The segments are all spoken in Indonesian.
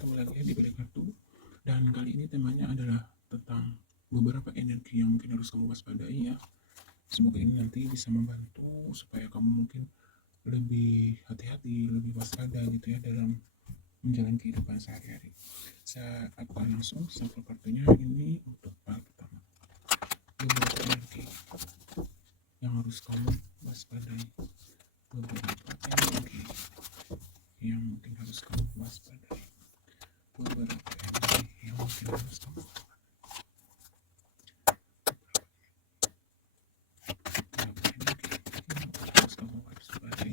ketemu lagi ya di balik kartu. Dan kali ini temanya adalah tentang beberapa energi yang mungkin harus kamu waspadai ya. Semoga ini nanti bisa membantu supaya kamu mungkin lebih hati-hati, lebih waspada gitu ya dalam menjalani kehidupan sehari-hari. Saya akan langsung sampel kartunya ini untuk part pertama. Beberapa energi yang harus kamu waspadai. Beberapa energi yang mungkin harus kamu waspadai. Beberapa energi yang mungkin harus kamu waspadai. Beberapa energi yang harus kamu waspadai.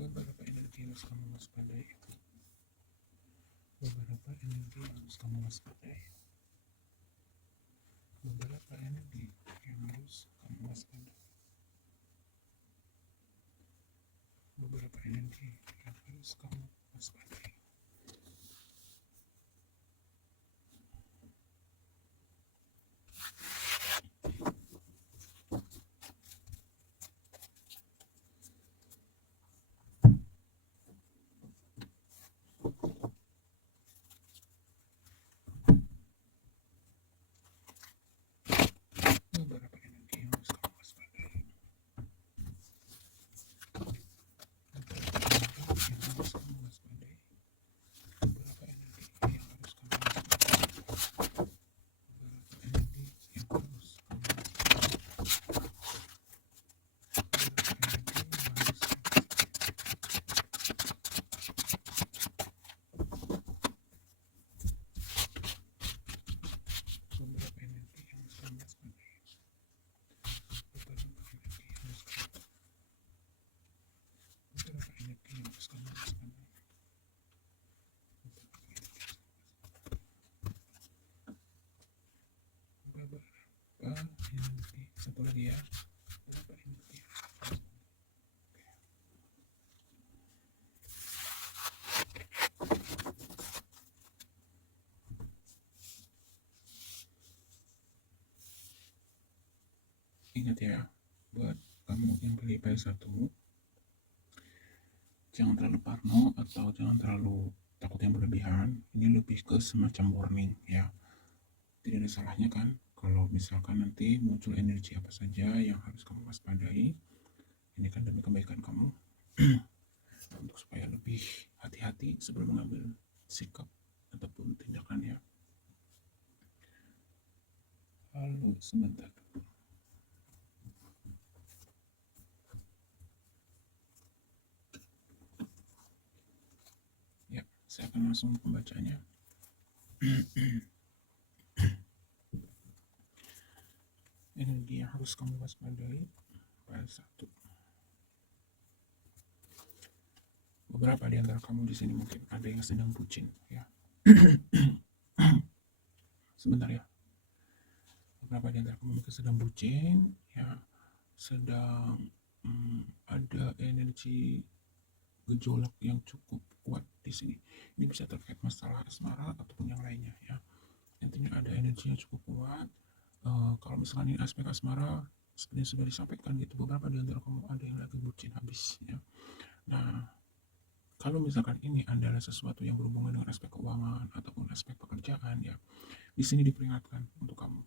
Beberapa energi yang harus kamu waspadai. Beberapa energi yang harus kamu waspadai. Beberapa energi yang harus kamu waspadai. Beberapa energi yang harus kamu waspadai. Beberapa energi yang harus kamu waspadai. Beberapa energi yang harus kamu waspadai. Beberapa energi yang harus kamu waspadai. Beberapa energi yang harus kamu waspadai. Beberapa energi yang harus kamu waspadai. Beberapa energi, satu lagi ya. Beberapa energi. Ingat ya, buat kamu yang pilih PS1, jangan terlalu parno atau jangan terlalu takut yang berlebihan. Ini lebih ke semacam warning ya. Tidak ada salahnya kan kalau misalkan nanti muncul energi apa saja yang harus kamu waspadai. Ini kan demi kebaikan kamu untuk supaya lebih hati-hati sebelum mengambil sikap ataupun tindakan ya. Lalu sebentar. Ya, saya akan langsung membacanya. Energi yang harus kamu waspadai pada satu. Beberapa di antara kamu di sini mungkin ada yang sedang bucin ya. Sebentar ya. Beberapa di antara kamu mungkin sedang bucin ya, sedang ada energi gejolak yang cukup kuat di sini. Ini bisa terkait masalah asmara ataupun yang lainnya ya. Intinya ada energi yang cukup kuat. Kalau misalkan ini aspek asmara seperti yang sudah disampaikan gitu, beberapa di antara kamu ada yang lagi bucin habis ya. Nah, kalau misalkan ini adalah sesuatu yang berhubungan dengan aspek keuangan ataupun aspek pekerjaan ya, di sini diperingatkan untuk kamu.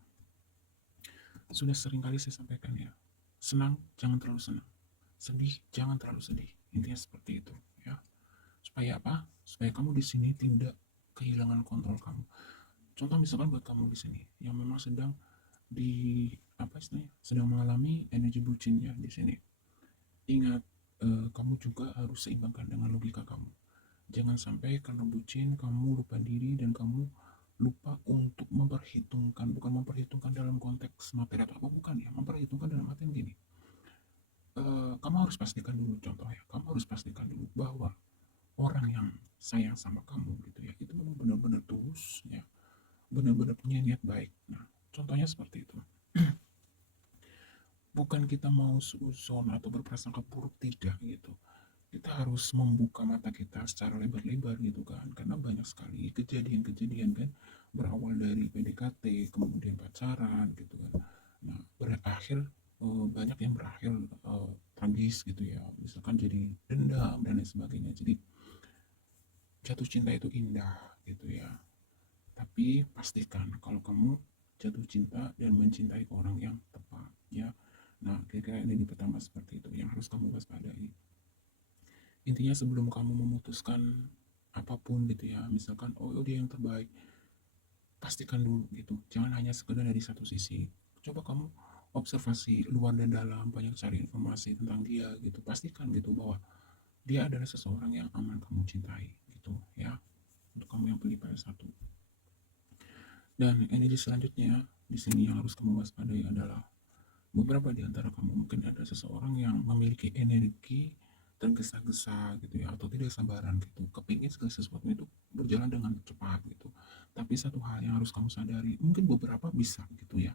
Sudah sering kali saya sampaikan ya, senang jangan terlalu senang, sedih jangan terlalu sedih. Intinya seperti itu ya. Supaya apa? Supaya kamu di sini tidak kehilangan kontrol kamu. Contoh misalkan buat kamu di sini yang memang sedang sedang mengalami energi bucin ya di sini. Ingat, kamu juga harus seimbangkan dengan logika kamu. Jangan sampai karena bucin kamu lupa diri dan kamu lupa untuk memperhitungkan, bukan memperhitungkan dalam konteks materi atau apa, bukan ya, memperhitungkan dalam artian gini. Kamu harus pastikan dulu, contoh ya, kamu harus pastikan dulu bahwa orang yang sayang sama kamu gitu ya, itu memang benar-benar tulus ya, benar-benar punya niat baik. Nah, contohnya seperti itu. Bukan kita mau suuzon atau berprasangka buruk, tidak gitu. kita harus membuka mata kita secara lebar-lebar gitu kan, karena banyak sekali kejadian-kejadian kan, berawal dari PDKT kemudian pacaran gitu kan. Nah, berakhir banyak yang berakhir tragis gitu ya, misalkan jadi dendam dan lain sebagainya. Jadi jatuh cinta itu indah gitu ya, tapi pastikan kalau kamu jatuh cinta dan mencintai orang yang tepat ya. Nah, kira-kira ini di pertama seperti itu yang harus kamu waspadai. Intinya sebelum kamu memutuskan apapun gitu ya, misalkan oh dia yang terbaik, pastikan dulu gitu. Jangan hanya sekedar dari satu sisi. Coba kamu observasi luar dan dalam, banyak cari informasi tentang dia gitu. Pastikan gitu bahwa dia adalah seseorang yang aman kamu cintai gitu ya. Untuk kamu yang pilih pada satu. Dan energi selanjutnya di sini yang harus kamu waspadai adalah beberapa di antara kamu mungkin ada seseorang yang memiliki energi tergesa-gesa gitu ya, atau tidak sabaran gitu, kepingin segala sesuatu itu berjalan dengan cepat gitu. Tapi satu hal yang harus kamu sadari, mungkin beberapa bisa gitu ya,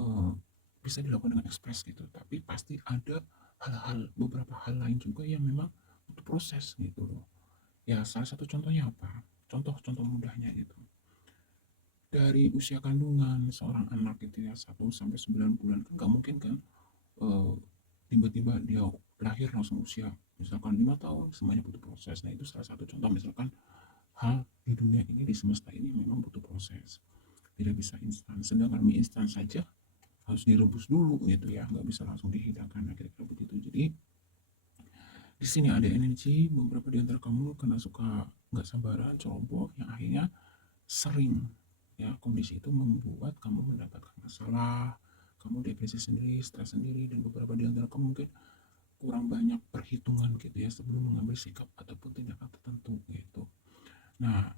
eh, bisa dilakukan dengan ekspres gitu, tapi pasti ada hal-hal, beberapa hal lain juga yang memang butuh proses gitu loh. Ya salah satu contohnya apa, contoh-contoh mudahnya gitu, dari usia kandungan seorang anak gitu ya, 1 sampai 9 bulan kan nggak mungkin kan eh, tiba-tiba dia lahir langsung usia misalkan 5 tahun, semuanya butuh proses. Nah itu salah satu contoh, misalkan hal di dunia ini, di semesta ini memang butuh proses, tidak bisa instan. Sedangkan mie instan saja harus direbus dulu gitu ya, nggak bisa langsung dihidangkan. Nah kira-kira begitu. Jadi di sini ada energi beberapa di antara kamu kena suka nggak sabaran, ceroboh, yang akhirnya sering ya kondisi itu membuat kamu mendapatkan masalah, kamu depresi sendiri, stres sendiri, dan beberapa di antara kamu mungkin kurang banyak perhitungan gitu ya sebelum mengambil sikap ataupun tindakan tertentu gitu. Nah,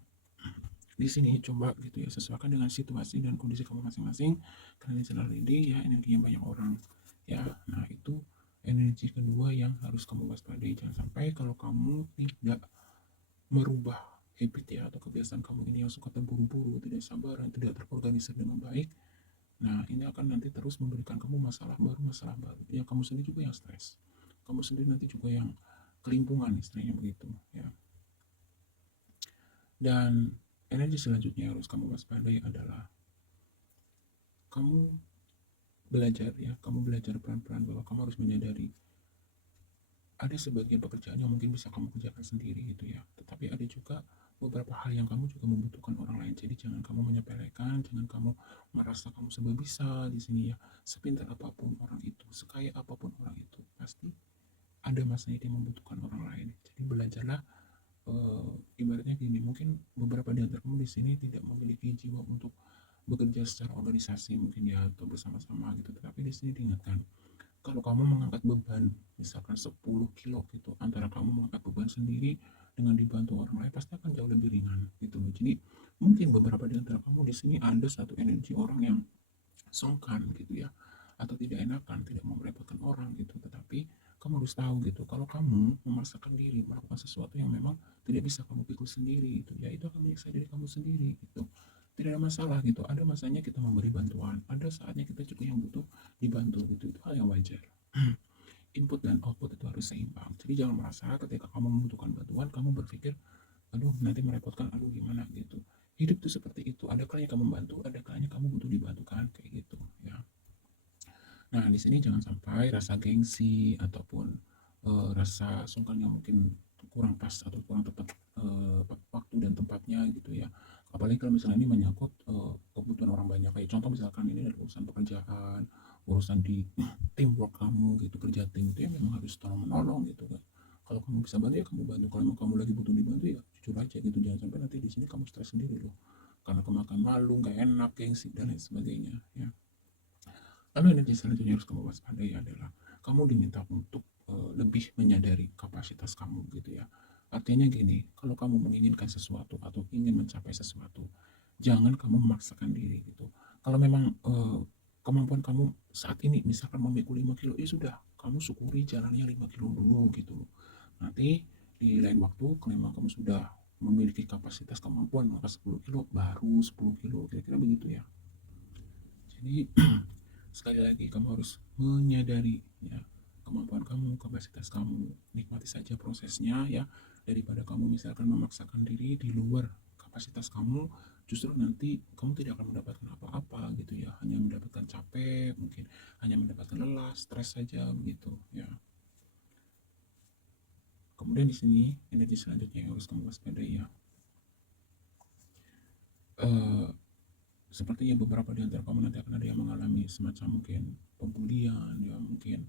di sini coba gitu ya sesuaikan dengan situasi dan kondisi kamu masing-masing, karena di channel ini ya energinya banyak orang ya. Nah, itu energi kedua yang harus kamu waspadai. Jangan sampai kalau kamu tidak merubah habit ya atau kebiasaan kamu ini yang suka terburu-buru, tidak sabar, dan tidak terorganisir dengan baik. Nah, ini akan nanti terus memberikan kamu masalah baru. Yang kamu sendiri juga yang stres. Kamu sendiri nanti juga yang kelimpungan istilahnya begitu ya. Dan energi selanjutnya yang harus kamu waspadai adalah kamu belajar ya, kamu belajar pelan-pelan bahwa kamu harus menyadari ada sebagian pekerjaan yang mungkin bisa kamu kerjakan sendiri gitu ya, tetapi ada juga beberapa hal yang kamu juga membutuhkan orang lain. Jadi jangan kamu menyepelekan, jangan kamu merasa kamu serba bisa di sini ya. Sepintar apapun orang itu, sekaya apapun orang itu, pasti ada masanya dia membutuhkan orang lain. Jadi belajarlah, ibaratnya gini, mungkin beberapa di antara kamu di sini tidak memiliki jiwa untuk bekerja secara organisasi mungkin ya, atau bersama-sama gitu, tetapi di sini diingatkan kalau kamu mengangkat beban misalkan 10 kilo gitu, antara kamu mengangkat beban sendiri dengan dibantu orang lain pasti akan jauh lebih ringan gitu loh. Jadi mungkin beberapa di antara kamu di sini ada satu energi orang yang sungkan gitu ya, atau tidak enakan, tidak mau merepotkan orang gitu, tetapi kamu harus tahu gitu kalau kamu memaksakan diri melakukan sesuatu yang memang tidak bisa kamu pikul sendiri gitu ya, itu akan menyiksa diri kamu sendiri gitu. Tidak ada masalah gitu, ada masanya kita memberi bantuan, ada saatnya kita juga yang butuh dibantu gitu, itu hal yang wajar. Input dan output itu harus seimbang, jadi jangan merasa ketika kamu membutuhkan bantuan kamu berpikir aduh nanti merepotkan, aduh gimana gitu. Hidup itu seperti itu, ada kalanya kamu membantu, ada kalanya kamu butuh dibantukan kayak gitu ya. Nah, di sini jangan sampai rasa gengsi ataupun rasa sungkan yang mungkin kurang pas atau kurang tepat waktu dan tempatnya gitu ya. Apalagi kalau misalnya ini menyangkut kebutuhan orang banyak, kayak contoh misalkan ini adalah urusan pekerjaan, urusan di teamwork kamu gitu, kerja tim itu ya memang harus tolong menolong gitu kan. Kalau kamu bisa bantu ya kamu bantu, kalau memang kamu lagi butuh dibantu ya jujur aja gitu, jangan sampai nanti di sini kamu stres sendiri loh karena kemakan malu, gak enak, gengsi dan lain sebagainya ya. Lalu energi selanjutnya harus kamu waspadai adalah kamu diminta untuk lebih menyadari kapasitas kamu gitu ya. Artinya gini, kalau kamu menginginkan sesuatu atau ingin mencapai sesuatu, jangan kamu memaksakan diri gitu. Kalau memang kemampuan kamu saat ini misalkan memikul 5 kilo, ya sudah, kamu syukuri jalannya 5 kilo dulu gitu. Nanti di lain waktu, kalau memang kamu sudah memiliki kapasitas kemampuan maka 10 kilo, baru 10 kilo, kira-kira begitu ya. Jadi sekali lagi kamu harus menyadari ya, kemampuan kamu, kapasitas kamu. Nikmati saja prosesnya ya, daripada kamu misalkan memaksakan diri di luar kapasitas kamu, justru nanti kamu tidak akan mendapatkan apa-apa gitu ya, hanya mendapatkan capek, mungkin hanya mendapatkan lelah, stres saja begitu ya. Kemudian di sini energi selanjutnya yang harus kamu waspadai ya. Eh, Sepertinya beberapa di antara kamu nanti akan ada yang mengalami semacam mungkin pembulian ya, mungkin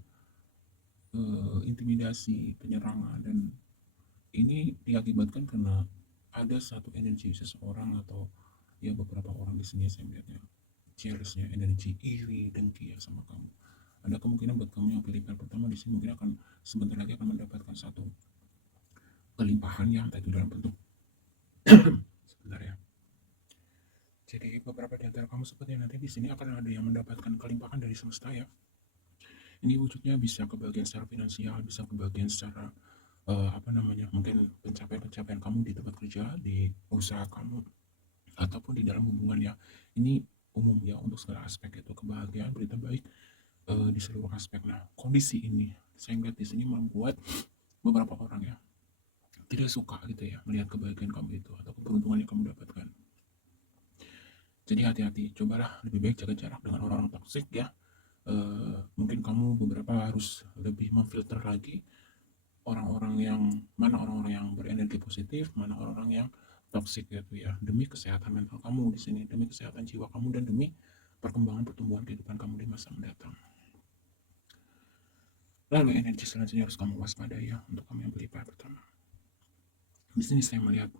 intimidasi, penyerangan, dan ini diakibatkan karena ada satu energi seseorang atau ya beberapa orang di sini saya melihatnya jealousnya, energi iri, dengki ya sama kamu. Ada kemungkinan buat kamu yang pilih pertama di sini mungkin akan sebentar lagi akan mendapatkan satu kelimpahan ya, entah itu dalam bentuk sebentar ya. Jadi beberapa di antara kamu sepertinya nanti di sini akan ada yang mendapatkan kelimpahan dari semesta ya. Ini wujudnya bisa kebagian secara finansial, bisa kebagian secara apa namanya, mungkin pencapaian-pencapaian kamu di tempat kerja, di usaha kamu, ataupun di dalam hubungan ya. Ini umum ya untuk segala aspek itu kebahagiaan, berita baik di seluruh aspek. Nah, kondisi ini saya melihat di sini membuat beberapa orang ya tidak suka gitu ya melihat kebahagiaan kamu itu atau keberuntungan yang kamu dapatkan. Jadi hati-hati, cobalah lebih baik jaga jarak dengan orang-orang toksik ya. Mungkin kamu beberapa harus lebih memfilter lagi orang-orang yang berenergi positif, mana orang-orang yang toksik gitu ya, demi kesehatan mental kamu di sini, demi kesehatan jiwa kamu, dan demi perkembangan pertumbuhan kehidupan kamu di masa mendatang. Lalu energi selanjutnya harus kamu waspadai ya untuk kamu yang beli pertama. Di sini saya melihat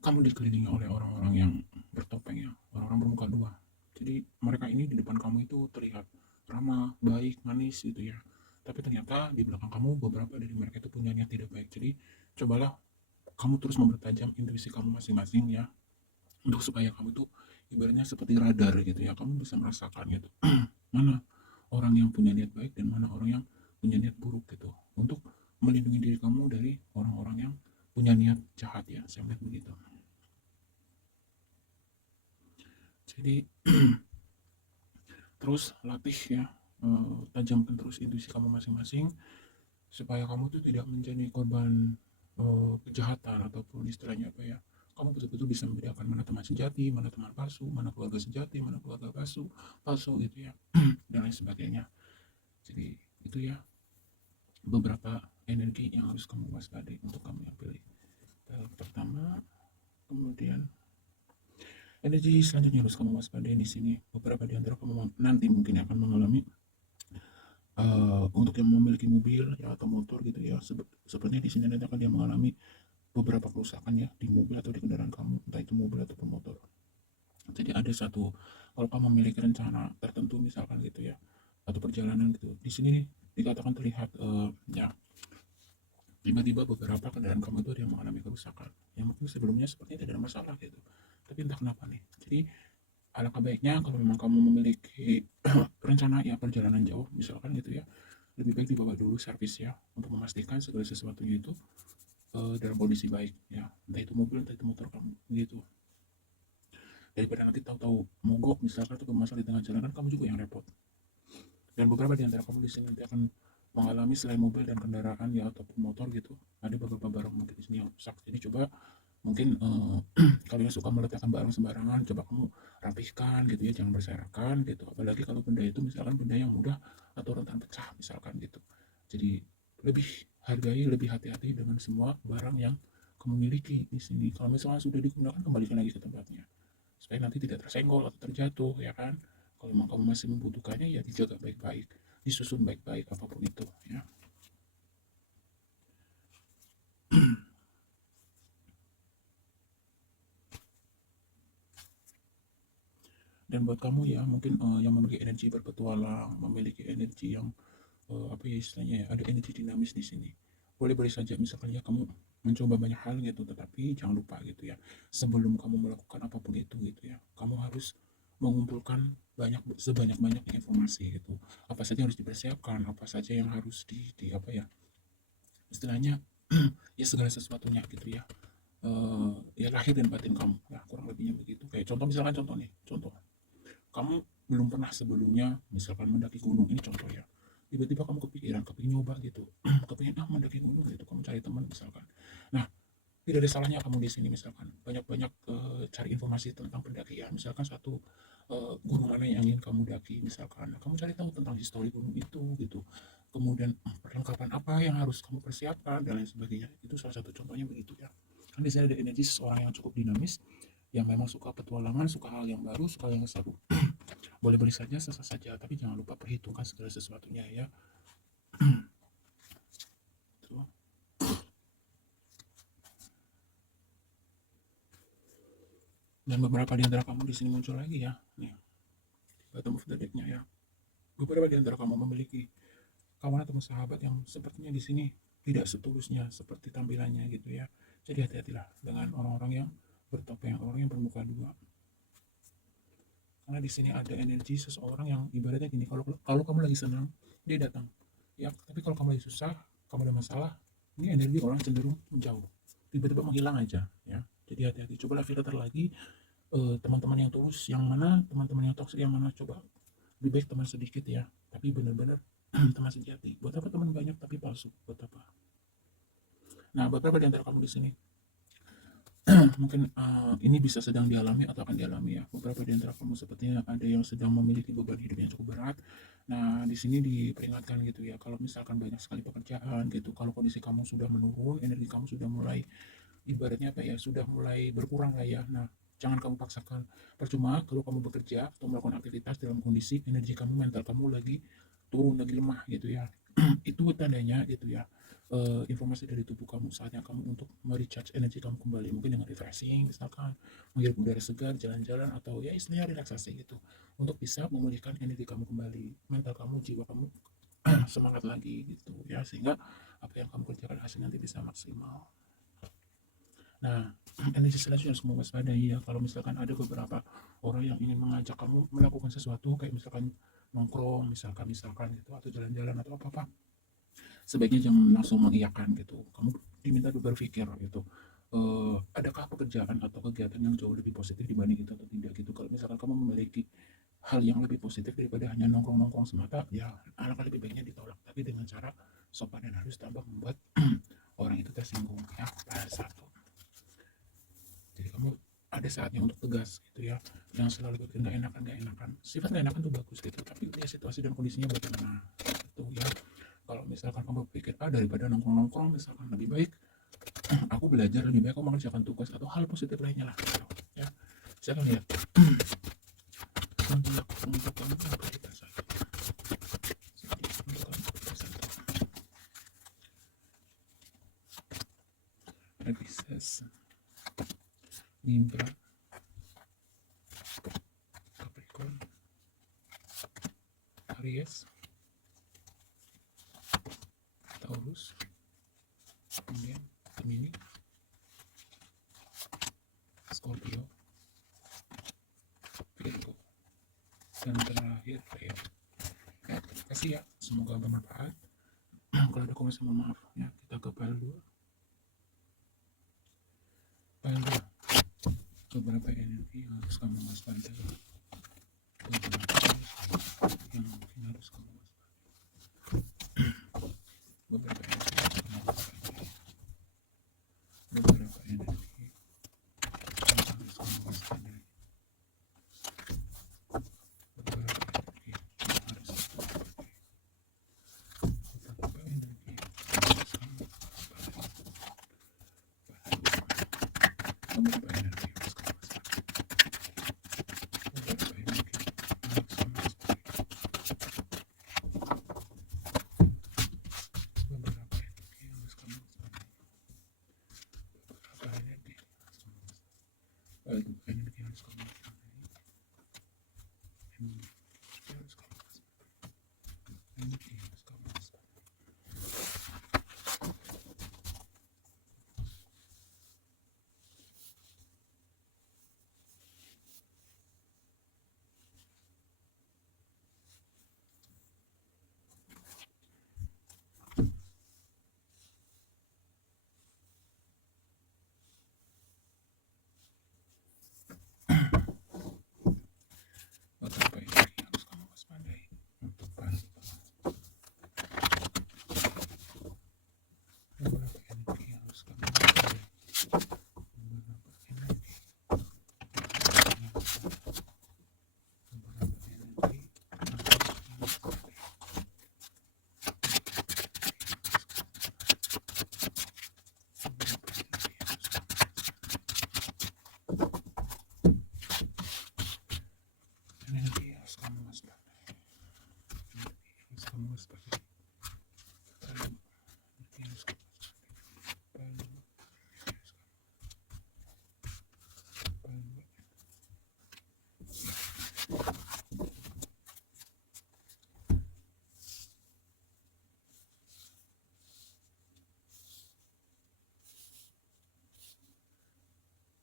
kamu dikelilingi oleh orang-orang yang bertopeng ya, orang-orang bermuka dua. Jadi mereka ini di depan kamu itu terlihat ramah, baik, manis gitu ya. Tapi ternyata di belakang kamu beberapa dari mereka itu punya niat tidak baik. Jadi cobalah kamu terus mempertajam intuisi kamu masing-masing ya, untuk supaya kamu tuh ibaratnya seperti radar gitu ya, kamu bisa merasakan gitu mana orang yang punya niat baik dan mana orang yang punya niat buruk gitu, untuk melindungi diri kamu dari orang-orang yang punya niat jahat ya, saya melihat begitu. Jadi terus latih ya, tajamkan terus intuisi kamu masing-masing supaya kamu tuh tidak menjadi korban kejahatan ataupun istilahnya apa ya, kamu betul-betul bisa membedakan mana teman sejati, mana teman palsu, mana keluarga sejati, mana keluarga palsu gitu ya, dan lain sebagainya. Jadi itu ya beberapa energi yang harus kamu waspadai untuk kamu yang pilih pertama. Kemudian energi selanjutnya harus kamu waspadai di sini, beberapa di antara kamu nanti mungkin akan mengalami untuk yang memiliki mobil ya atau motor gitu ya, sepertinya di sini nanti akan dia mengalami beberapa kerusakan ya di mobil atau di kendaraan kamu, entah itu mobil ataupun motor. Jadi ada satu, kalau kamu memiliki rencana tertentu misalkan gitu ya, atau perjalanan gitu, di sini nih dikatakan terlihat ya tiba-tiba beberapa kendaraan kamu itu ada yang mengalami kerusakan yang mungkin sebelumnya sepertinya tidak ada masalah gitu, tapi entah kenapa nih. Jadi alangkah baiknya kalau memang kamu memiliki rencana ya perjalanan jauh misalkan gitu ya, lebih baik dibawa dulu servis ya, untuk memastikan segala sesuatunya itu dalam kondisi baik ya, entah itu mobil entah itu motor kamu gitu, daripada nanti tahu-tahu mogok misalkan atau bermasalah di tengah jalan, kan kamu juga yang repot. Dan beberapa di antara kamu di sini nanti akan mengalami selain mobil dan kendaraan ya ataupun motor gitu, ada beberapa barang mungkin di sini yang rusak. Jadi coba mungkin kalau yang suka meletakkan barang sembarangan, coba kamu rapihkan gitu ya, jangan berserakan gitu, apalagi kalau benda itu misalkan benda yang mudah atau rentan pecah misalkan gitu. Jadi lebih hargai, lebih hati-hati dengan semua barang yang kamu miliki di sini. Kalau misalnya sudah digunakan, kembalikan lagi ke tempatnya supaya nanti tidak tersenggol atau terjatuh ya kan. Kalau memang kamu masih membutuhkannya ya dijaga baik-baik, disusun baik-baik apapun itu ya. Dan buat kamu ya mungkin yang memiliki energi berpetualang, memiliki energi yang apa ya istilahnya ya, ada energi dinamis di sini. Boleh-boleh saja misalkan ya kamu mencoba banyak hal gitu, tetapi jangan lupa gitu ya, sebelum kamu melakukan apapun itu gitu ya, kamu harus mengumpulkan sebanyak-banyaknya informasi gitu. Apa saja yang harus dipersiapkan, apa saja yang harus di apa ya, istilahnya ya segala sesuatunya gitu ya. Ya lahir dan batin kamu. Ya, kurang lebihnya begitu. Kayak contoh misalkan contoh nih, contoh. Kamu belum pernah sebelumnya misalkan mendaki gunung, ini contoh ya. tiba-tiba kamu kepikiran, kepingin nyoba gitu, kepingin mendaki gunung gitu, kamu cari teman misalkan. Nah, tidak ada salahnya kamu di sini misalkan banyak-banyak cari informasi tentang pendakian, misalkan satu gunung mana yang ingin kamu daki misalkan. Nah, kamu cari tahu tentang histori gunung itu gitu. Kemudian perlengkapan apa yang harus kamu persiapkan dan lain sebagainya. Itu salah satu contohnya begitu ya. Kan di sini ada energi seseorang yang cukup dinamis, yang memang suka petualangan, suka hal yang baru, suka yang seru. Boleh-boleh saja, sah saja, tapi jangan lupa perhitungkan segala sesuatunya ya. Tuh. Dan beberapa di antara kamu di sini muncul lagi ya. Nih, bottom of the deck-nya ya. Beberapa di antara kamu memiliki kawan atau sahabat yang sepertinya di sini tidak setulusnya seperti tampilannya gitu ya. Jadi hati-hatilah dengan orang-orang yang bertopeng, orang yang bermuka dua. Karena di sini ada energi seseorang yang ibaratnya gini, kalau kamu lagi senang, dia datang. Ya, tapi kalau kamu lagi susah, kamu ada masalah, ini energi orang cenderung menjauh. Tiba-tiba menghilang aja ya. Jadi hati-hati. Cobalah filter lagi teman-teman yang tulus yang mana, teman-teman yang toksik yang mana, coba lebih baik teman sedikit ya, tapi benar-benar teman sejati. Buat apa teman banyak tapi palsu? Buat apa? Nah, beberapa di antara kamu di sini mungkin ini bisa sedang dialami atau akan dialami ya. Beberapa di antara kamu sepertinya ada yang sedang memiliki beban hidup yang cukup berat. Nah, di sini diperingatkan gitu ya, kalau misalkan banyak sekali pekerjaan gitu, kalau kondisi kamu sudah menurun, energi kamu sudah mulai ibaratnya apa ya, sudah mulai berkurang lah ya. Nah, jangan kamu paksakan. Percuma kalau kamu bekerja atau melakukan aktivitas dalam kondisi energi kamu, mental kamu lagi turun, lagi lemah gitu ya. Itu tandanya gitu ya. Informasi dari tubuh kamu, saatnya kamu untuk merecharge energi kamu kembali, mungkin dengan refreshing misalkan, menghirup udara segar, jalan-jalan, atau ya istilahnya relaksasi gitu, untuk bisa memulihkan energi kamu kembali, mental kamu, jiwa kamu semangat lagi gitu ya, sehingga apa yang kamu kerjakan hasil nanti bisa maksimal. Nah, energi selanjutnya harus kamu waspadai ya, kalau misalkan ada beberapa orang yang ingin mengajak kamu melakukan sesuatu, kayak misalkan nongkrong, misalkan gitu, atau jalan-jalan atau apa-apa, sebaiknya jangan langsung mengiyakan gitu. Kamu diminta berpikir gitu. Adakah pekerjaan atau kegiatan yang jauh lebih positif dibanding itu atau tidak gitu. Kalau misalkan kamu memiliki hal yang lebih positif daripada hanya nongkrong-nongkrong semata, ya alangkah lebih baiknya ditolak. Tapi dengan cara sopan dan halus tanpa membuat orang itu tersinggung ya. Satu. Jadi kamu ada saatnya untuk tegas gitu ya. Jangan selalu bikin gak enakan. Sifat gak enakan tuh bagus gitu. Tapi ya situasi dan kondisinya bagaimana gitu ya. Kalau misalkan kamu pikir daripada nongkrong-nongkrong misalkan lebih baik aku belajar, lebih baik aku mengerjakan tugas atau hal positif lainnya lah gitu, ya. Silakan lihat untuk kamu apa kita satu untuk kamu kita satu Pisces, Libra, Capricorn, Aries, Taurus, kemudian Gemini, Scorpio, Virgo, dan terakhir Leo. Ya, terima kasih ya, semoga bermanfaat. Kalau ada komen mohon maaf ya. Kita ke file 2. File 2, beberapa energi yang harus kamu waspadai, yang mungkin harus kamu waspadai, beberapa energi harus kamu waspadai, beberapa energi yang harus kamu waspadai, beberapa energi yang harus kamu waspadai, beberapa energi yang harus kamu waspadai, beberapa energi yang harus kamu waspadai, beberapa energi yang harus kamu waspadai, beberapa energi yang harus kamu waspadai, beberapa energi yang harus kamu waspadai, energi yang harus kamu waspadai, energi yang harus kamu waspadai, energi yang harus kamu waspadai.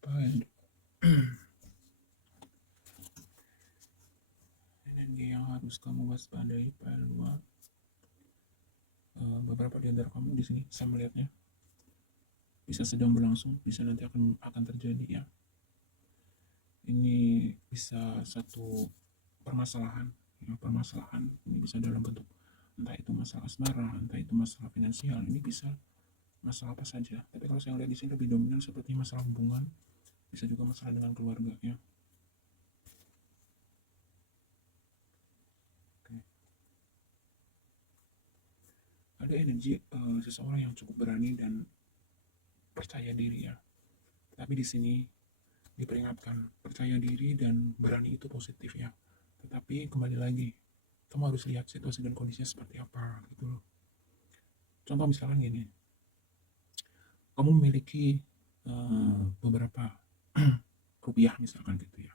pada energi yang harus kamu waspadai pada dua. Beberapa di antara kamu di sini saya melihatnya bisa sedang berlangsung, bisa nanti akan terjadi ya. Ini bisa satu permasalahan, ya, permasalahan ini bisa dalam bentuk entah itu masalah asmara, entah itu masalah finansial, ini bisa masalah apa saja. Tapi kalau saya lihat di sini lebih dominan seperti masalah hubungan, bisa juga masalah dengan keluarga ya. Oke. Ada energi seseorang yang cukup berani dan percaya diri ya. Tapi di sini diperingatkan, percaya diri dan berani itu positif ya. Tetapi kembali lagi, kamu harus lihat situasi dan kondisinya seperti apa gitu loh. Contoh misalkan gini, kamu memiliki beberapa rupiah misalkan gitu ya.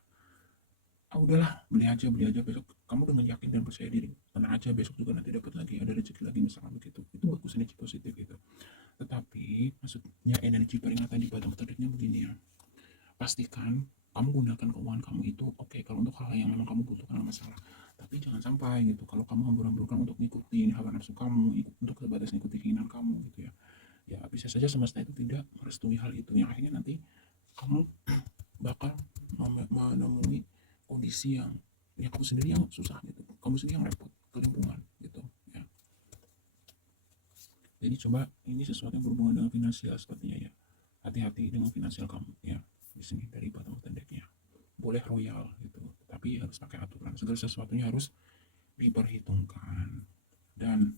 Udahlah beli aja besok, kamu dengan yakin dan percaya diri, tenang aja besok juga nanti dapat lagi, ada rezeki lagi misalkan begitu. Itu bagus, energi positif gitu. Tetapi maksudnya energi peringatan di batang terdeknya begini ya, pastikan kamu gunakan keuangan kamu itu oke, kalau untuk hal yang memang kamu butuhkan masalah. Tapi jangan sampai gitu kalau kamu hambur-hamburkan untuk ngikutin hawa nafsu kamu, untuk sebatas ngikutin keinginan kamu gitu ya. Ya bisa saja semesta itu tidak merestui hal itu, yang akhirnya nanti kamu bakal menemui kondisi yang ya kamu sendiri yang susah gitu, kamu sendiri yang repot, kelimpungan gitu ya. Jadi coba, ini sesuatu yang berhubungan dengan finansial sepertinya ya, hati-hati dengan finansial kamu ya. Di sini dari batang tendeknya boleh royal gitu, tapi harus pakai aturan, segala sesuatunya harus diperhitungkan. Dan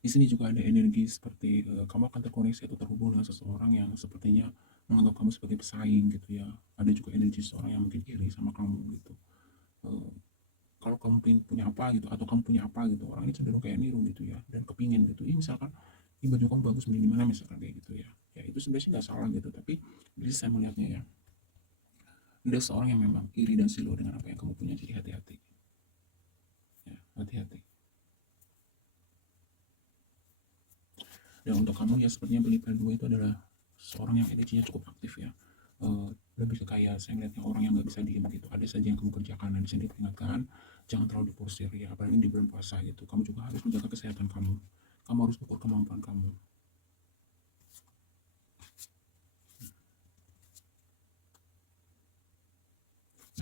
di sini juga ada energi seperti kamu akan terkoneksi atau terhubung dengan seseorang yang sepertinya menganggap kamu sebagai pesaing gitu ya. Ada juga energi seseorang yang mungkin iri sama kamu gitu. Eh, Kalau kamu punya apa gitu atau kamu punya apa gitu, orang ini cenderung kayak niru gitu ya, dan kepingin gitu. Ini misalkan ini baju kamu bagus, beli di mana misalkan kayak gitu ya. Ya itu sebenarnya sih nggak salah gitu, tapi jadi saya melihatnya ya, ada seorang yang memang iri dan silau dengan apa yang kamu punya, jadi hati-hati ya, hati-hati. Dan untuk kamu ya, sepertinya beli dua itu adalah seorang yang energinya cukup aktif ya. Eh, Lebih ke kayak saya melihatnya orang yang nggak bisa diem gitu, ada saja yang kamu kerjakan. Dan di sini diperingatkan jangan terlalu diporsir ya, apalagi di bulan puasa gitu. Kamu juga harus menjaga kesehatan kamu harus ukur kemampuan kamu.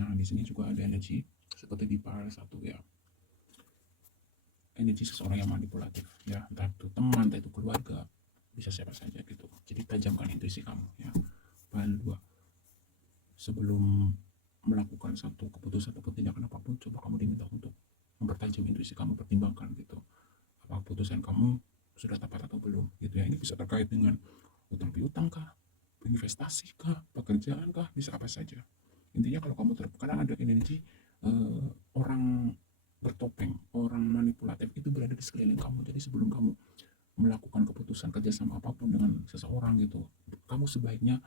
Nah di sini juga ada energi seperti di par satu ya, energi seseorang yang manipulatif ya, entah itu teman, entah itu keluarga, bisa siapa saja gitu. Jadi tajamkan intuisi kamu ya. Par dua, sebelum melakukan satu keputusan atau tindakan apapun, coba kamu diminta untuk mempertajam intuisi kamu, pertimbangkan gitu, apa keputusan kamu sudah tepat atau belum gitu ya. Ini bisa terkait dengan utang piutang kah, investasi kah, pekerjaan kah, bisa apa saja. Intinya kalau kamu kadang ada energi orang bertopeng, orang manipulatif itu berada di sekeliling kamu. Jadi sebelum kamu melakukan keputusan kerjasama apapun dengan seseorang gitu, kamu sebaiknya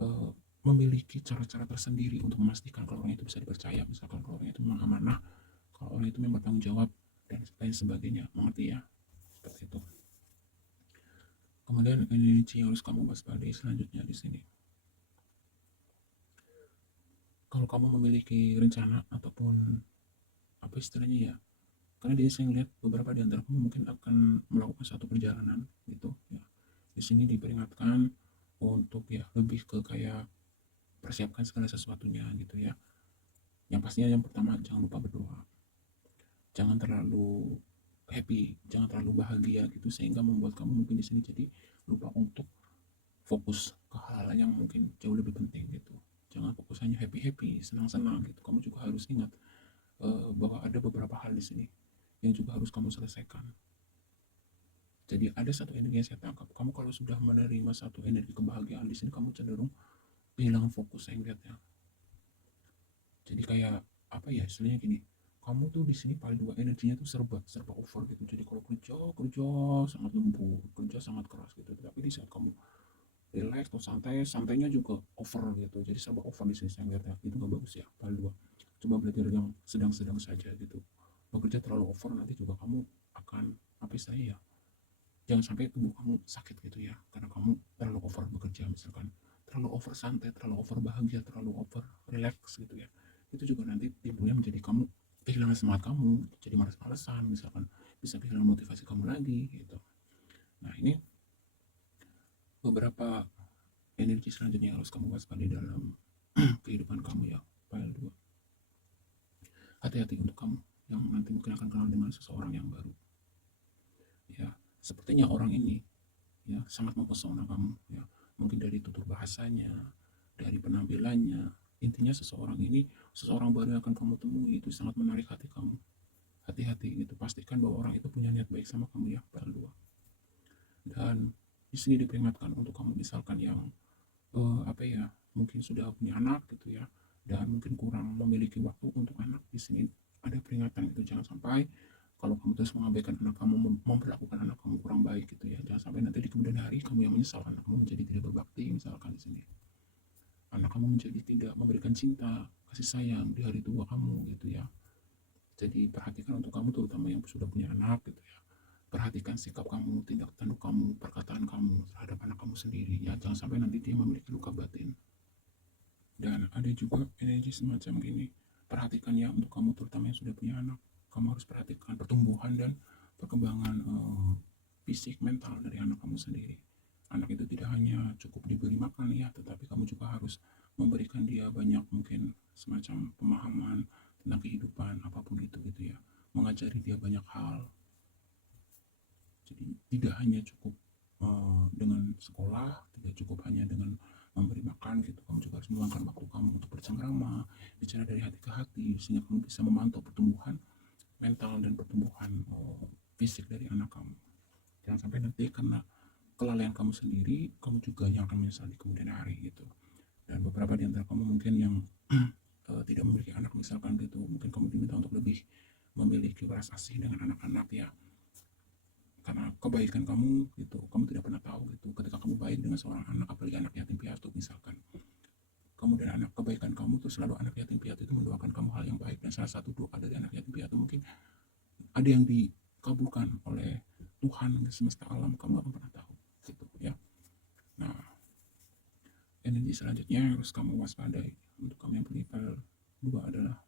eh, memiliki cara-cara tersendiri untuk memastikan kalau orang itu bisa dipercaya, misalkan kalau orang itu memang amanah, kalau orang itu memang bertanggung jawab, dan lain sebagainya, mengerti ya, seperti itu. Kemudian energi yang harus kamu waspadai selanjutnya di sini, kalau kamu memiliki rencana ataupun apa istilahnya ya, karena dia saya lihat beberapa di antara kamu mungkin akan melakukan satu perjalanan gitu ya. Di sini diperingatkan untuk ya lebih ke kayak persiapkan segala sesuatunya gitu ya. Yang pastinya yang pertama, jangan lupa berdoa. Jangan terlalu happy, jangan terlalu bahagia gitu sehingga membuat kamu mungkin di sini jadi lupa untuk fokus ke hal yang mungkin jauh lebih penting gitu. Jangan fokus hanya happy-happy, senang-senang gitu. Kamu juga harus ingat bahwa ada beberapa hal di sini yang juga harus kamu selesaikan. Jadi ada satu energi yang saya tangkap. Kamu kalau sudah menerima satu energi kebahagiaan di sini, kamu cenderung kehilangan fokus, saya lihat ya. Jadi kayak apa ya istilahnya gini, kamu tuh di sini paling dua energinya tuh serba serba over gitu. Jadi kalau kerja kerja sangat lembut, kerja sangat keras gitu. Tapi di saat kamu relax atau santai, santainya juga over gitu. Jadi serba over di sini, saya lihat ya. Itu nggak bagus ya, paling dua. Coba belajar yang sedang-sedang saja gitu. Bekerja terlalu over nanti juga kamu akan apa istilahnya ya, jangan sampai tubuh kamu sakit gitu ya, karena kamu terlalu over bekerja misalkan, terlalu over santai, terlalu over bahagia, terlalu over relax gitu ya. Itu juga nanti timbulnya menjadi kamu kehilangan semangat kamu, jadi malas-malesan misalkan, bisa kehilangan motivasi kamu lagi gitu. Nah, ini beberapa energi selanjutnya yang harus kamu waspadai dalam kehidupan kamu ya, file 2. Hati-hati untuk kamu yang nanti mungkin akan kenal dengan seseorang yang baru. Ya, sepertinya orang ini ya sangat mempesona kamu ya. Mungkin dari tutur bahasanya, dari penampilannya, intinya seseorang baru yang akan kamu temui itu sangat menarik hati kamu. Hati-hati gitu, pastikan bahwa orang itu punya niat baik sama kamu ya, file 2. Dan di sini diperingatkan untuk kamu misalkan yang mungkin sudah punya anak gitu ya, dan mungkin kurang memiliki waktu untuk anak. Di sini ada peringatan itu, jangan sampai kalau kamu terus mengabaikan anak kamu, memperlakukan anak kamu kurang baik gitu ya, jangan sampai nanti di kemudian hari kamu yang menyesal anak kamu menjadi tidak berbakti misalkan. Di sini anak kamu menjadi tidak memberikan cinta kasih sayang di hari tua kamu gitu ya. Jadi perhatikan untuk kamu terutama yang sudah punya anak gitu ya, perhatikan sikap kamu, tindak tanduk kamu, perkataan kamu terhadap anak kamu sendiri ya, jangan sampai nanti dia memiliki luka batin. Dan ada juga energi semacam gini, perhatikan ya untuk kamu terutama yang sudah punya anak, kamu harus perhatikan pertumbuhan dan perkembangan fisik mental dari anak kamu sendiri. Anak itu tidak hanya cukup diberi makan ya, tetapi kamu juga harus memberikan dia banyak mungkin semacam pemahaman tentang kehidupan apapun itu gitu ya, mengajari dia banyak hal. Jadi tidak hanya cukup dengan sekolah, tidak cukup hanya dengan memberi makan gitu, kamu juga harus meluangkan waktu kamu untuk bercengkrama, bicara dari hati ke hati, sehingga kamu bisa memantau pertumbuhan mental dan pertumbuhan fisik dari anak kamu. Jangan sampai nanti karena kelalaian kamu sendiri, kamu juga yang akan menyesal di kemudian hari gitu. Dan beberapa di antara kamu mungkin yang tidak memiliki anak misalkan gitu, mungkin kamu diminta untuk lebih memiliki belas asih dengan anak-anak ya, karena kebaikan kamu gitu, kamu tidak pernah tahu gitu, ketika kamu baik dengan seorang anak, apalagi anak yatim piatu misalkan, kemudian anak kebaikan kamu tuh selalu anak yatim piatu itu mendoakan kamu hal yang baik, dan salah satu doa dari anak yatim piatu mungkin ada yang dikabulkan oleh Tuhan semesta alam, kamu gak pernah tahu gitu ya. Nah, energi selanjutnya yang harus kamu waspadai untuk kamu yang punya file 2 adalah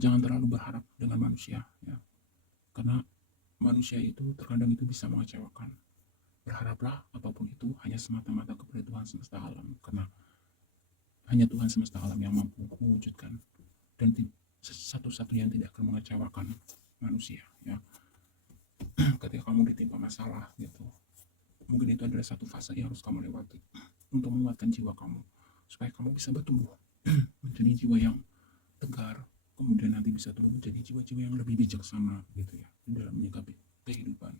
jangan terlalu berharap dengan manusia ya, karena manusia itu terkadang itu bisa mengecewakan. Berharaplah apapun itu hanya semata-mata kepada Tuhan semesta alam, karena hanya Tuhan semesta alam yang mampu mewujudkan, dan satu-satunya yang tidak akan mengecewakan manusia ya. Ketika kamu ditimpa masalah gitu, mungkin itu adalah satu fase yang harus kamu lewati untuk menguatkan jiwa kamu, supaya kamu bisa bertumbuh menjadi jiwa yang tegar, kemudian nanti bisa tumbuh menjadi jiwa-jiwa yang lebih bijaksana gitu ya di dalam menyikapi kehidupan.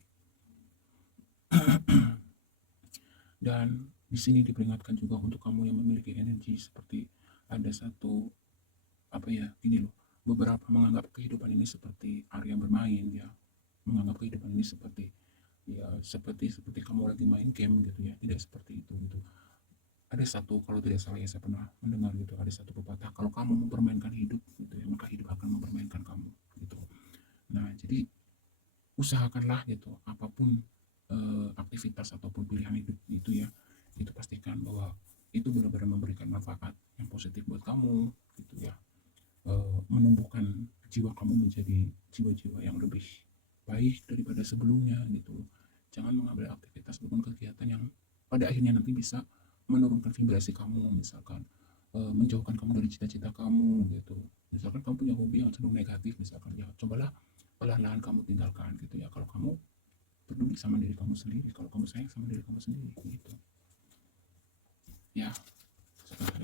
Dan di sini diperingatkan juga untuk kamu yang memiliki energi seperti ada satu gini loh, beberapa menganggap kehidupan ini seperti area bermain ya, menganggap kehidupan ini seperti seperti kamu lagi main game gitu ya, tidak seperti itu gitu. Ada satu, kalau tidak salah ya, saya pernah mendengar gitu, ada satu pepatah, kalau kamu mempermainkan hidup gitu ya, maka hidup akan mempermainkan kamu gitu. Nah, jadi usahakanlah gitu, apapun aktivitas ataupun pilihan hidup itu ya, itu pastikan bahwa itu benar-benar memberikan manfaat yang positif buat kamu gitu ya, menumbuhkan jiwa kamu menjadi jiwa-jiwa yang lebih baik daripada sebelumnya gitu. Jangan mengambil aktivitas ataupun kegiatan yang pada akhirnya nanti bisa menurunkan vibrasi kamu, misalkan menjauhkan kamu dari cita-cita kamu gitu. Misalkan kamu punya hobi yang cenderung negatif misalkan ya, cobalah perlahan-lahan kamu tinggalkan gitu ya, kalau kamu peduli sama diri kamu sendiri, kalau kamu sayang sama diri kamu sendiri gitu ya. Sekarang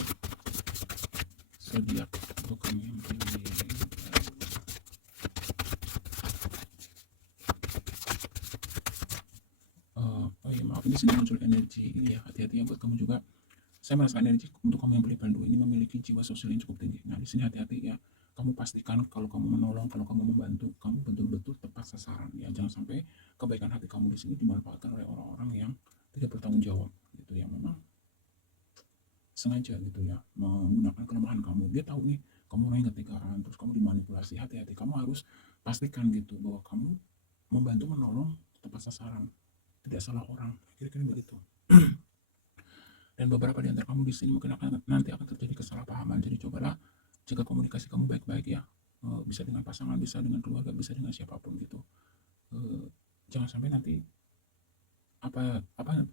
zodiak untuk kamu yang pilih maaf, ini sedang muncul energi ini ya, hati-hati ya buat kamu juga. Saya merasa energi untuk kamu yang pilih file 2 ini memiliki jiwa sosial yang cukup tinggi. Nah, di sini hati-hati ya, kamu pastikan kalau kamu menolong, kalau kamu membantu, kamu betul-betul tepat sasaran ya, jangan sampai kebaikan hati kamu di sini dimanfaatkan oleh orang-orang yang tidak bertanggung jawab gitu, yang memang sengaja gitu ya menggunakan kelemahan kamu. Dia tahu nih kamu orang yang ketegaran, terus kamu dimanipulasi. Hati-hati, kamu harus pastikan gitu bahwa kamu membantu menolong tepat sasaran, tidak salah orang, kira-kira begitu. Dan beberapa di antara kamu di sini mungkin nanti akan terjadi kesalahpahaman. Jadi cobalah jaga komunikasi kamu baik-baik ya. Bisa dengan pasangan, bisa dengan keluarga, bisa dengan siapapun gitu. Jangan sampai nanti apa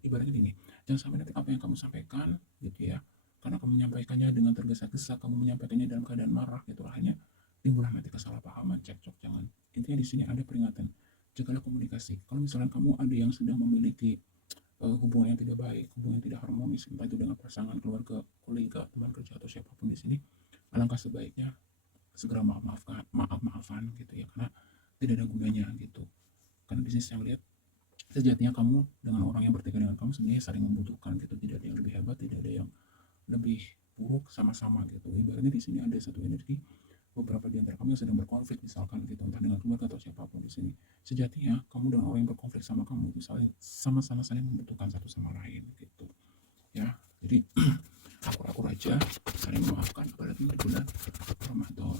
ibaratnya gini, jangan sampai nanti apa yang kamu sampaikan gitu ya, karena kamu menyampaikannya dengan tergesa-gesa, kamu menyampaikannya dalam keadaan marah gitu, akhirnya timbullah nanti kesalahpahaman, cekcok. Jangan. Intinya di sini ada peringatan, jagalah komunikasi. Kalau misalnya kamu ada yang sedang memiliki hubungan yang tidak baik, hubungan yang tidak harmonis, entah itu dengan pasangan, keluarga, kolega, teman kerja atau siapapun di sini, alangkah sebaiknya segera maaf-maafan gitu ya, karena tidak ada gunanya gitu. Karena di sini saya melihat sejatinya kamu dengan orang yang berteman dengan kamu sebenarnya saling membutuhkan gitu, tidak ada yang lebih hebat, tidak ada yang lebih buruk, sama-sama gitu. Ibaratnya di sini ada satu energi, beberapa di antara kamu yang sedang berkonflik misalkan gitu, entah dengan keluarga atau siapapun di sini. Sejatinya kamu dengan orang yang berkonflik sama kamu itu sama-sama saling membutuhkan satu sama lain gitu ya. Jadi akur-akur aja, saling memaafkan, apalagi di bulan Ramadan.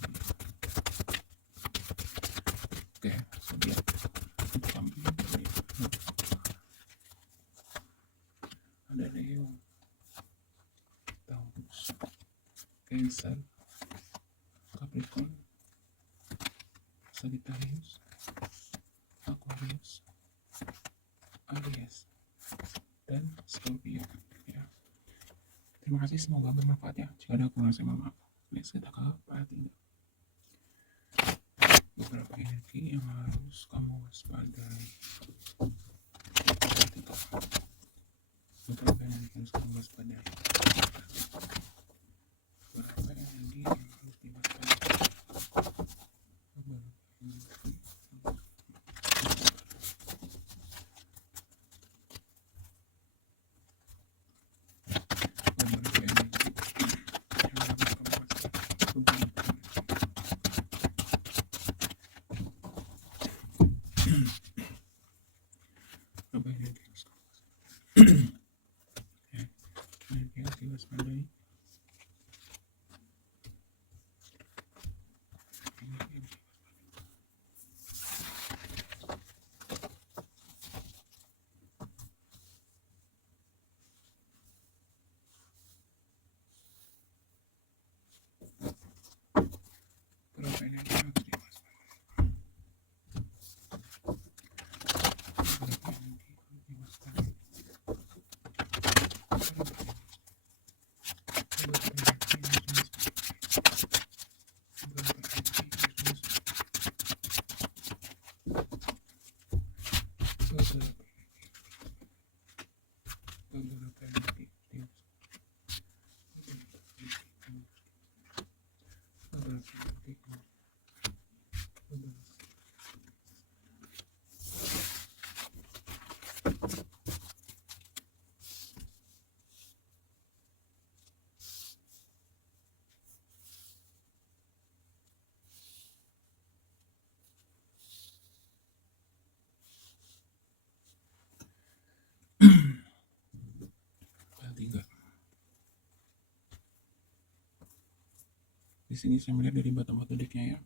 Oke, zodiak untuk kamu ada Leo, Taurus, Cancer, Capricorn, Sagittarius, Aquarius, Aries, dan Scorpio ya. Terima kasih, semoga bermanfaat ya. Jika ada kurang saya mohon maaf. Next kita ke part 3. Beberapa energi yang harus kamu waspadai. Beberapa energi yang harus kamu waspadai. Beberapa energi yang harus diwaspadai. Di sini saya melihat dari bottom-bottom deck-nya ya.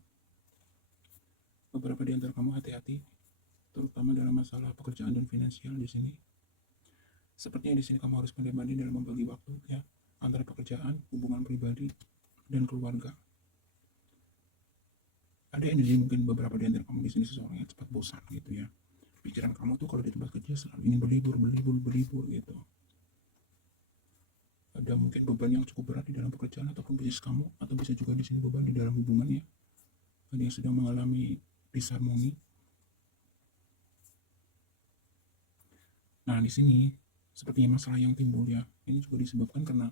Beberapa di antara kamu hati-hati, terutama dalam masalah pekerjaan dan finansial di sini. Sepertinya di sini kamu harus pandai-pandai dalam membagi waktu ya, antara pekerjaan, hubungan pribadi, dan keluarga. Ada energi mungkin beberapa di antara kamu di sini seseorang yang cepat bosan gitu ya. Pikiran kamu tuh kalau di tempat kerja selalu ingin berlibur gitu. Ada mungkin beban yang cukup berat di dalam pekerjaan ataupun bisnis kamu, atau bisa juga di sini beban di dalam hubungan ya. Ada yang sedang mengalami disharmoni. Nah, di sini sepertinya masalah yang timbul ya. Ini juga disebabkan karena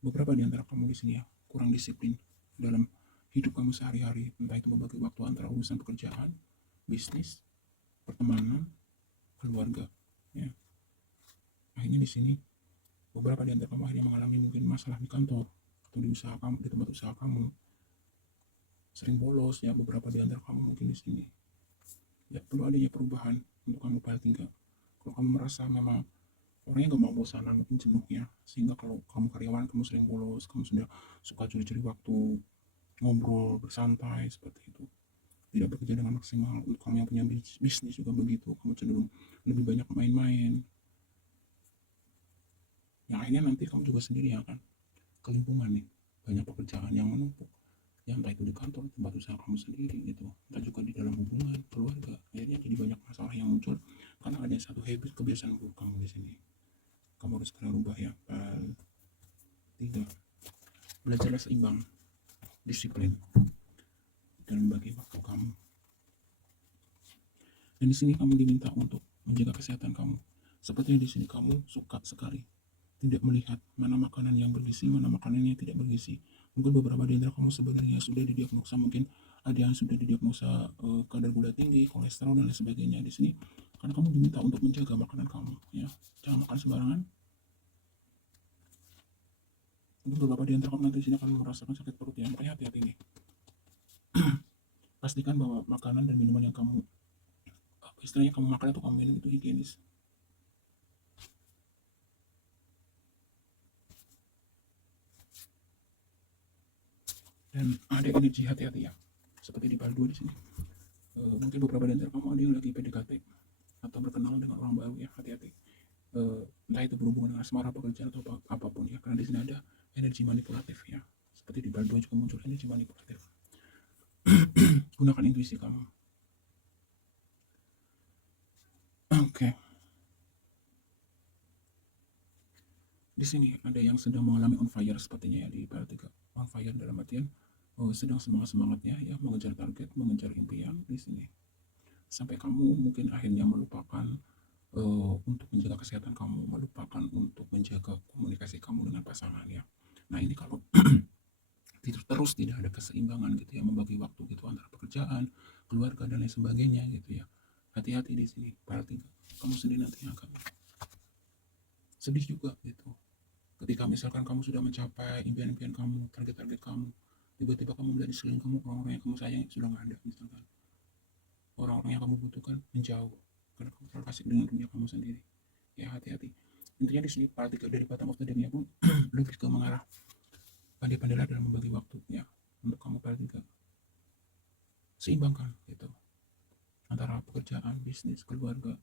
beberapa di antara kamu di sini ya kurang disiplin dalam hidup kamu sehari-hari, entah itu membagi waktu antara urusan pekerjaan, bisnis, pertemanan, keluarga ya. Akhirnya di sini beberapa di antara kamu akhirnya mengalami mungkin masalah di kantor atau di usaha kamu, di tempat usaha kamu, sering bolos ya. Beberapa di antara kamu mungkin di sini ya perlu adanya perubahan untuk kamu file 3. Kalau kamu merasa memang orangnya gak mau bosanan, mungkin jenuh ya, sehingga kalau kamu karyawan kamu sering bolos, kamu sudah suka curi-curi waktu, ngobrol bersantai seperti itu, tidak bekerja dengan maksimal. Untuk kamu yang punya bisnis juga begitu, kamu cenderung lebih banyak main-main. Nah, akhirnya nanti kamu juga sendiri yang akan kelimpungan nih, banyak pekerjaan yang menumpuk, yang entah itu di kantor, tempat usaha kamu sendiri gitu, entah juga di dalam hubungan keluarga. Akhirnya jadi banyak masalah yang muncul karena ada satu habit kebiasaan buruk kamu di sini. Kamu harus sekarang rubah ya. Tiga, belajarlah seimbang, disiplin dalam membagi waktu kamu. Dan di sini kamu diminta untuk menjaga kesehatan kamu. Sepertinya di sini kamu suka sekali tidak melihat mana makanan yang bergizi, mana makanan yang tidak bergizi. Mungkin beberapa di antara kamu sebenarnya sudah didiagnosa, mungkin ada yang sudah didiagnosa kadar gula tinggi, kolesterol dan lain sebagainya. Di sini karena kamu diminta untuk menjaga makanan kamu, ya. Jangan makan sembarangan. Mungkin beberapa di antara kamu nanti di sini akan merasakan sakit perut ya. Makanya hati-hati nih. Pastikan bahwa makanan dan minuman yang kamu istilahnya kamu makan atau kamu minum itu higienis. Dan ada energi, hati-hati ya. Seperti di part 2 di sini. Mungkin beberapa di antara kamu ada yang lagi PDKT atau berkenalan dengan orang baru ya, hati-hati. Entah itu berhubungan dengan asmara, pekerjaan atau apapun ya, karena di sini ada energi manipulatif ya. Seperti di part 2 juga muncul energi manipulatif. Gunakan intuisi kamu. Oke. Di sini ada yang sedang mengalami on fire sepertinya ya di part 3. On fire dalam artian sedang semangat-semangatnya ya mengejar target, mengejar impian di sini. Sampai kamu mungkin akhirnya melupakan untuk menjaga kesehatan kamu, melupakan untuk menjaga komunikasi kamu dengan pasangan ya. Nah, ini kalau terus tidak ada keseimbangan gitu ya, membagi waktu gitu antara pekerjaan, keluarga dan lain sebagainya gitu ya. Hati-hati di sini, part 3. Kamu sendiri nanti akan sedih juga gitu. Ketika misalkan kamu sudah mencapai impian-impian kamu, target-target kamu, tiba-tiba kamu melihat di sekeliling kamu orang-orang yang kamu sayang sudah nggak ada misalkan. Orang-orang yang kamu butuhkan menjauh karena kamu terlalu asik dengan dunia kamu sendiri. Ya, hati-hati. Intinya di sini part 3 dari Bottom of the Day pun lebih ke mengarah pandai-pandailah dalam membagi waktu ya untuk kamu part 3. Seimbangkan gitu antara pekerjaan, bisnis, keluarga,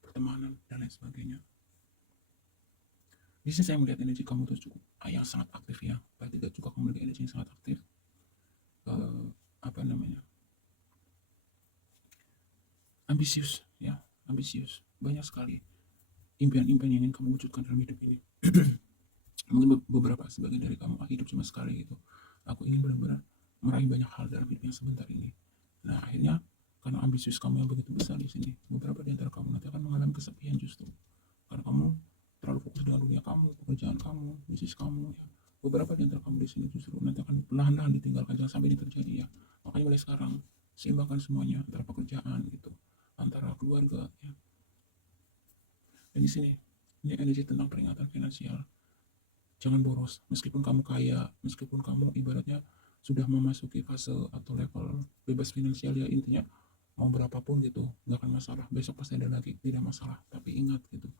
pertemanan dan lain sebagainya. Di sini saya melihat energi kamu tuh cukup yang sangat aktif ya. Part 3 juga kamu memiliki energi yang sangat aktif. Apa namanya? Ambisius ya, ambisius. Banyak sekali impian-impian yang ingin kamu wujudkan dalam hidup ini. Mungkin beberapa sebagian dari kamu hidup cuma sekali gitu. Aku ingin benar-benar meraih banyak hal dalam hidup yang sebentar ini. Nah, akhirnya karena ambisius kamu yang begitu besar di sini, beberapa di antara kamu nanti akan mengalami kesepian justru. Karena kamu terlalu fokus dengan dunia kamu, pekerjaan kamu, bisnis kamu ya. Beberapa di antara kamu di sini justru nanti akan perlahan-lahan ditinggalkan, jangan sampai ini terjadi ya. Makanya mulai sekarang seimbangkan semuanya antara pekerjaan gitu, antara keluarga ya. Dan di sini ini energi tentang peringatan finansial. Jangan boros, meskipun kamu kaya, meskipun kamu ibaratnya sudah memasuki fase atau level bebas finansial ya, intinya mau berapapun gitu nggak akan masalah, besok pasti ada lagi, tidak masalah. Tapi ingat gitu,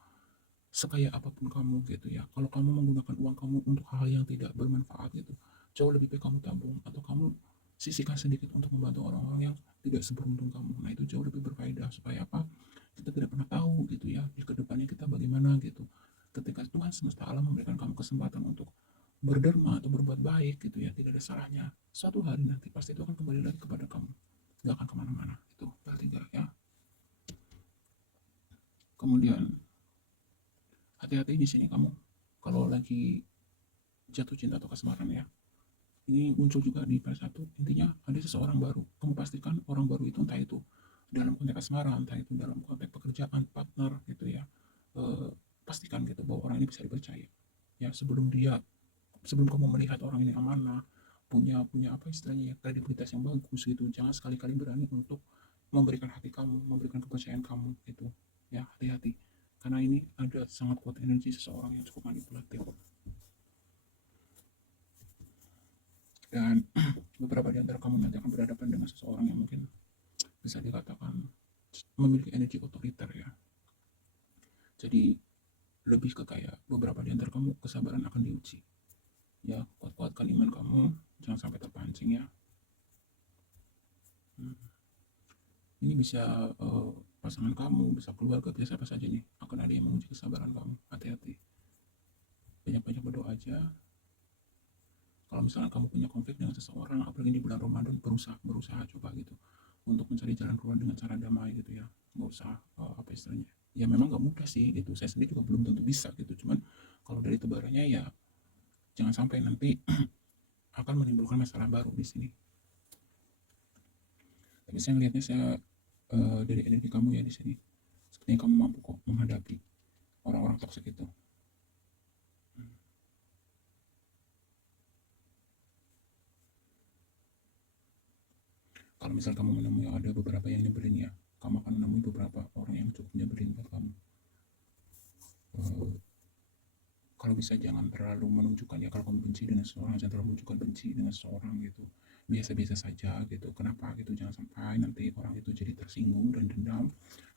sekaya apapun kamu gitu ya, kalau kamu menggunakan uang kamu untuk hal yang tidak bermanfaat gitu, jauh lebih baik kamu tabung atau kamu sisihkan sedikit untuk membantu orang-orang yang tidak seberuntung kamu. Nah, itu jauh lebih berfaedah. Supaya apa? Kita tidak pernah tahu gitu ya di kedepannya kita bagaimana gitu. Ketika Tuhan semesta alam memberikan kamu kesempatan untuk berderma atau berbuat baik gitu ya, tidak ada salahnya. Suatu hari nanti pasti itu akan kembali lagi kepada kamu, nggak akan kemana-mana. Itu hal 3 ya. Kemudian hati-hati di sini kamu kalau lagi jatuh cinta atau kasmaran ya. Ini muncul juga di part 1. Intinya ada seseorang baru. Kamu pastikan orang baru itu entah itu dalam konteks asmara, entah itu dalam konteks pekerjaan, partner gitu ya. Pastikan gitu bahwa orang ini bisa dipercaya. Ya, sebelum kamu melihat orang ini amanah, punya punya apa istilahnya ya, kredibilitas yang bagus gitu. Jangan sekali-kali berani untuk memberikan hati kamu, memberikan kepercayaan kamu gitu. Ya, hati-hati. Karena ini ada sangat kuat energi seseorang yang cukup manipulatif. Dan beberapa di antara kamu nanti akan berhadapan dengan seseorang yang mungkin bisa dikatakan memiliki energi otoriter ya. Jadi lebih ke kayak beberapa di antara kamu kesabaran akan diuji. Ya, kuat-kuatkan iman kamu, jangan sampai terpancing ya. Ini bisa pasangan kamu, bisa keluarga, bisa siapa saja nih, akan ada yang menguji kesabaran kamu. Hati-hati. aja. Kalau misalnya kamu punya konflik dengan seseorang, apalagi di bulan Ramadan, berusaha coba gitu untuk mencari jalan keluar dengan cara damai gitu ya. Nggak usah apa istilahnya. Ya memang nggak mudah sih gitu. Saya sendiri juga belum tentu bisa gitu. Cuman kalau dari tebarannya ya jangan sampai nanti akan menimbulkan masalah baru di sini. Tapi saya melihatnya dari energi kamu ya di sini, sepertinya kamu mampu kok menghadapi orang-orang toksik itu. Kalau misal kamu menemui ada beberapa yang nyebelin ya, kamu akan menemui beberapa orang yang cukup nyebelin buat kamu. Kalau bisa jangan terlalu menunjukkan ya, kalau kamu benci dengan seseorang jangan terlalu menunjukkan benci dengan seseorang gitu, biasa-biasa saja gitu. Kenapa gitu, jangan sampai nanti orang itu jadi tersinggung dan dendam.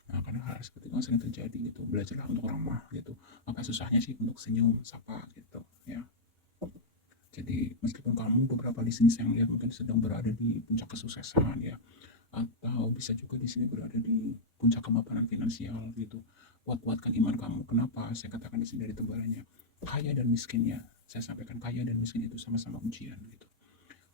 Nah, karena hal seperti itu sering terjadi gitu. Belajarlah untuk ramah gitu. Apa susahnya sih untuk senyum, sapa gitu ya. Jadi meskipun kamu beberapa di sini saya lihat mungkin sedang berada di puncak kesuksesan ya, atau bisa juga di sini berada di puncak kemapanan finansial gitu. Kuat-kuatkan iman kamu. Kenapa saya katakan di sini dari tebarannya? Kaya dan miskinnya, saya sampaikan kaya dan miskin itu sama-sama ujian gitu.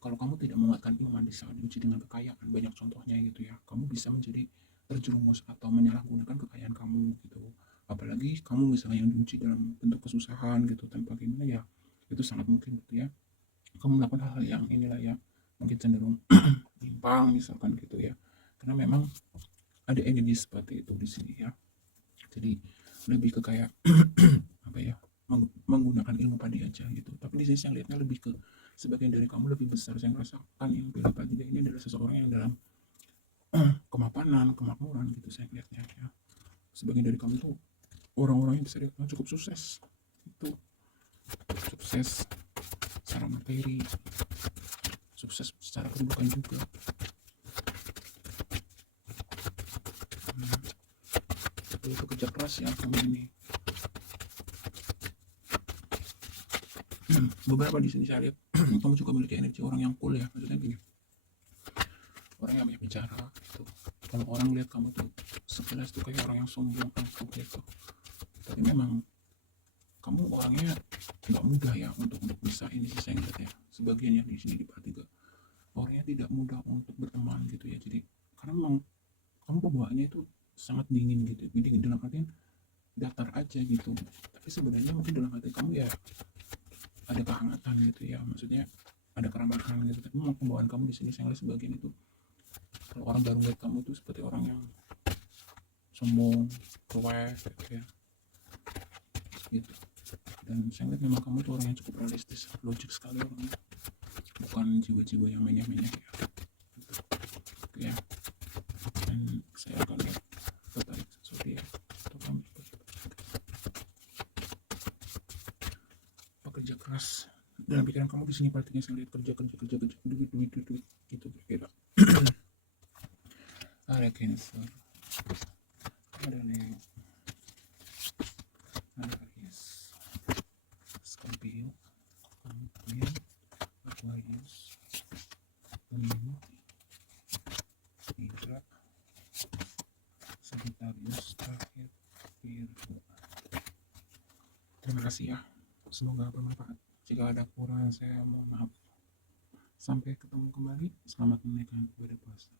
Kalau kamu tidak menguatkan iman di saat diuji dengan kekayaan, banyak contohnya gitu ya, kamu bisa menjadi terjerumus atau menyalahgunakan kekayaan kamu gitu. Apalagi kamu misalnya yang diuji dalam bentuk kesusahan gitu, tanpa gimana ya, itu sangat mungkin gitu ya. Kamu melakukan hal-hal yang inilah ya, mungkin cenderung menyimpang misalkan gitu ya. Karena memang ada energi seperti itu di sini ya. Jadi lebih ke kayak apa ya, menggunakan ilmu padi aja gitu. Tapi di sini saya lihatnya lebih ke sebagian dari kamu lebih besar. Saya merasakan yang pilih padi ini adalah seseorang yang dalam kemapanan, kemakmuran gitu saya lihatnya ya. Sebagian dari kamu tuh orang-orang yang bisa dikatakan cukup sukses. Itu sukses secara materi, sukses secara kedudukan juga. Itu kerja keras ya kamu ini. Beberapa di sini saya lihat kamu juga memiliki energi orang yang cool ya, maksudnya gini, orang yang banyak bicara gitu. Kalau orang lihat kamu tuh sekilas tuh kayak orang yang sombong angkuh gitu, tapi memang kamu orangnya nggak mudah ya untuk bisa ini sih saya lihat ya. Sebagian yang di sini di part 3 orangnya tidak mudah untuk berteman gitu ya. Jadi karena memang kamu pembawaannya itu sangat dingin gitu, dingin dalam artian datar aja gitu. Tapi sebenarnya mungkin dalam hati kamu ya ada kehangatan gitu ya, maksudnya ada keramahan gitu. Tapi memang pembawaan kamu di sini saya lihat sebagian itu, kalau orang baru lihat kamu tuh seperti orang yang sombong, cuek gitu ya, gitu. Dan saya lihat memang kamu tuh orang yang cukup realistis, logik sekali orangnya, bukan jiwa-jiwa yang menyah-menyah ya, gitu. Ya. Dan saya akan lihat tertarik sesuatu ya, atau kamu pekerja keras. Dalam pikiran kamu di sini partinya saya lihat kerja duit gitu kira-kira. Ada Cancer, ada Leo, ada Aries, Scorpio, Capricorn, Aquarius, Gemini, Libra, Sagittarius, terakhir Virgo. Terima kasih ya, semoga bermanfaat. Jika ada kurang saya mohon maaf. Sampai ketemu kembali, selamat menaikkan ibadah puasa.